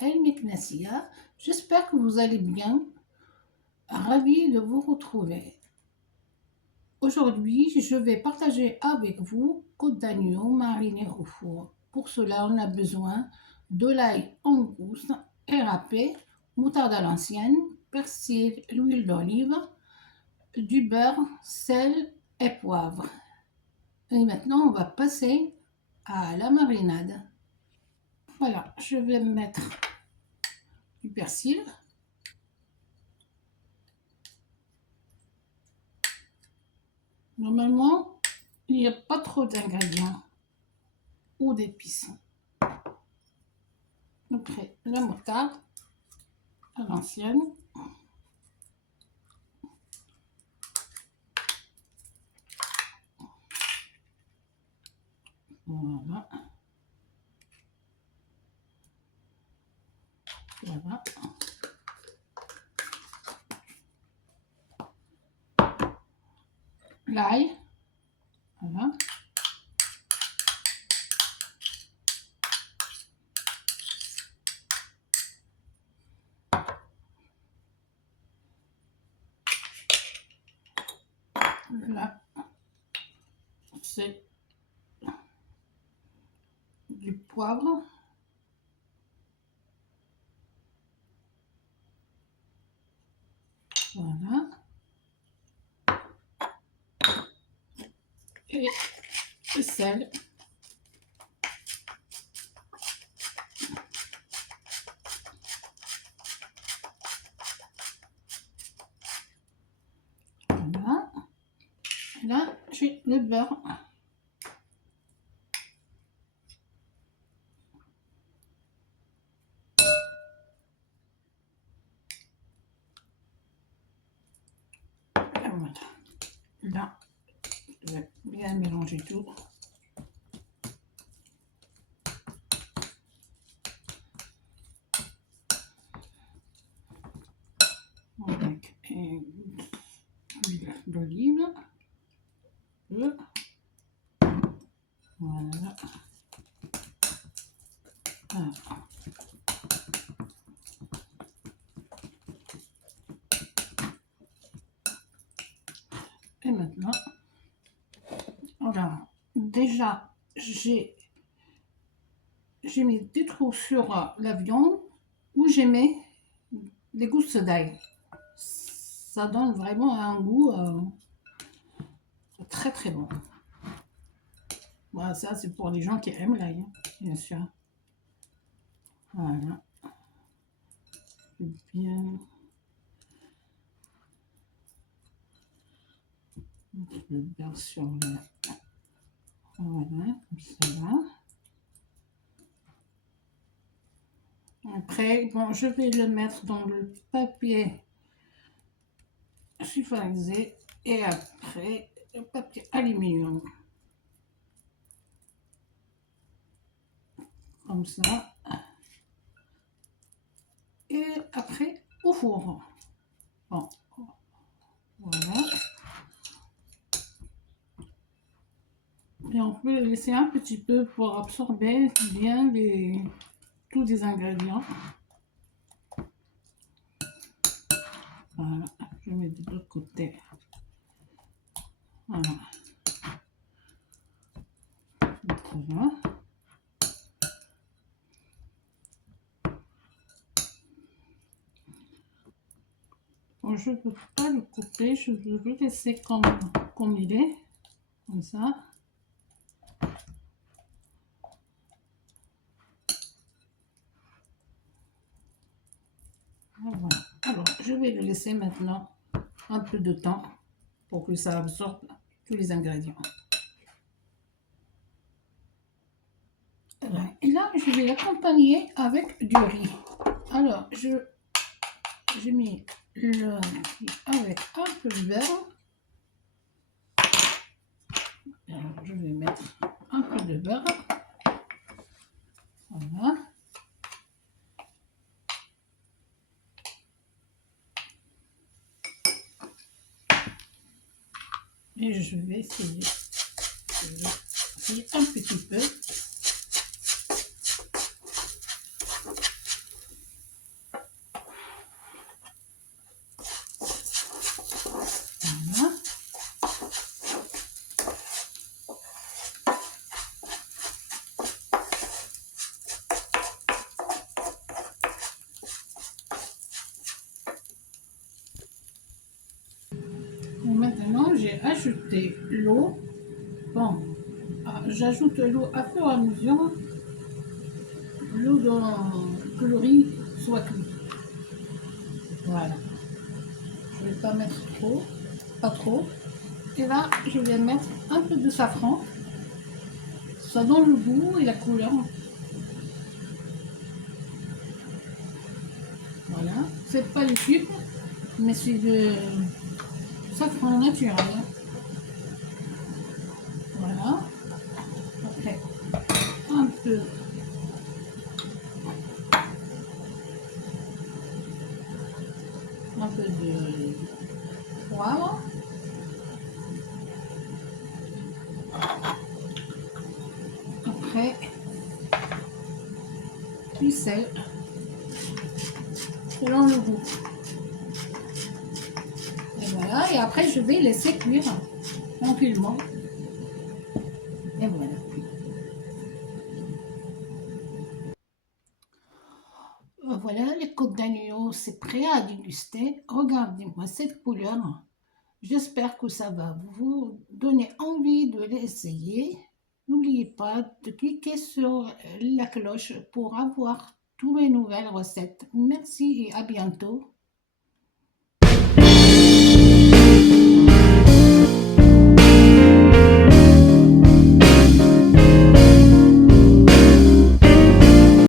El Meknessia. J'espère que vous allez bien. Ravi de vous retrouver. Aujourd'hui, je vais partager avec vous côte d'agneau marinée au four. Pour cela, on a besoin de l'ail en gousse et râpé, moutarde à l'ancienne, persil, l'huile d'olive, du beurre, sel et poivre. Et maintenant, on va passer à la marinade. Voilà, je vais mettre du persil. Normalement, il n'y a pas trop d'ingrédients ou d'épices. Après, la moutarde à l'ancienne. Voilà. Voilà. L'ail. Voilà. Là, c'est du poivre. Voilà. Et le sel. Voilà. Là, j'ai le beurre. Et voilà. Là, je vais bien mélanger tout. Avec l'huile d'olive. Voilà. Voilà. Et maintenant, voilà. Déjà, j'ai mis des trous sur la viande où j'ai mis des gousses d'ail. Ça donne vraiment un goût très très bon. Voilà, ça c'est pour les gens qui aiment l'ail, bien sûr. Voilà. Bien. Le beurre sur le... Voilà, comme ça. Après, bon, je vais le mettre dans le papier sulfurisé et après le papier aluminium. Comme ça. Et après, au four. Bon, voilà. Et on peut le laisser un petit peu pour absorber bien tous les ingrédients. Voilà, je mets de l'autre côté. Voilà. Voilà. Bon, je ne peux pas le couper, je veux le laisser comme il est, comme ça. Voilà. Alors, je vais le laisser maintenant un peu de temps pour que ça absorbe tous les ingrédients. Voilà. Et là, je vais l'accompagner avec du riz. Alors, j'ai mis le riz avec un peu de beurre. Alors, je vais mettre un peu de beurre. Voilà. Et je vais essayer un petit peu. j'ai ajouté l'eau. Bon, j'ajoute l'eau à fur et à mesure, l'eau que le riz soit cuit. Voilà. Je ne vais pas mettre trop, pas trop. Et là, je vais mettre un peu de safran. Ça donne le goût et la couleur. Voilà. C'est pas du sucre, mais c'est de safran naturel. Voilà. Après, un peu de poivre. Après, du sel, selon le goût. Et voilà, et après je vais laisser cuire tranquillement. Et voilà. Voilà, les côtes d'agneau, c'est prêt à déguster. Regardez-moi cette couleur. J'espère que ça va vous donner envie de l'essayer. N'oubliez pas de cliquer sur la cloche pour avoir toutes mes nouvelles recettes. Merci et à bientôt.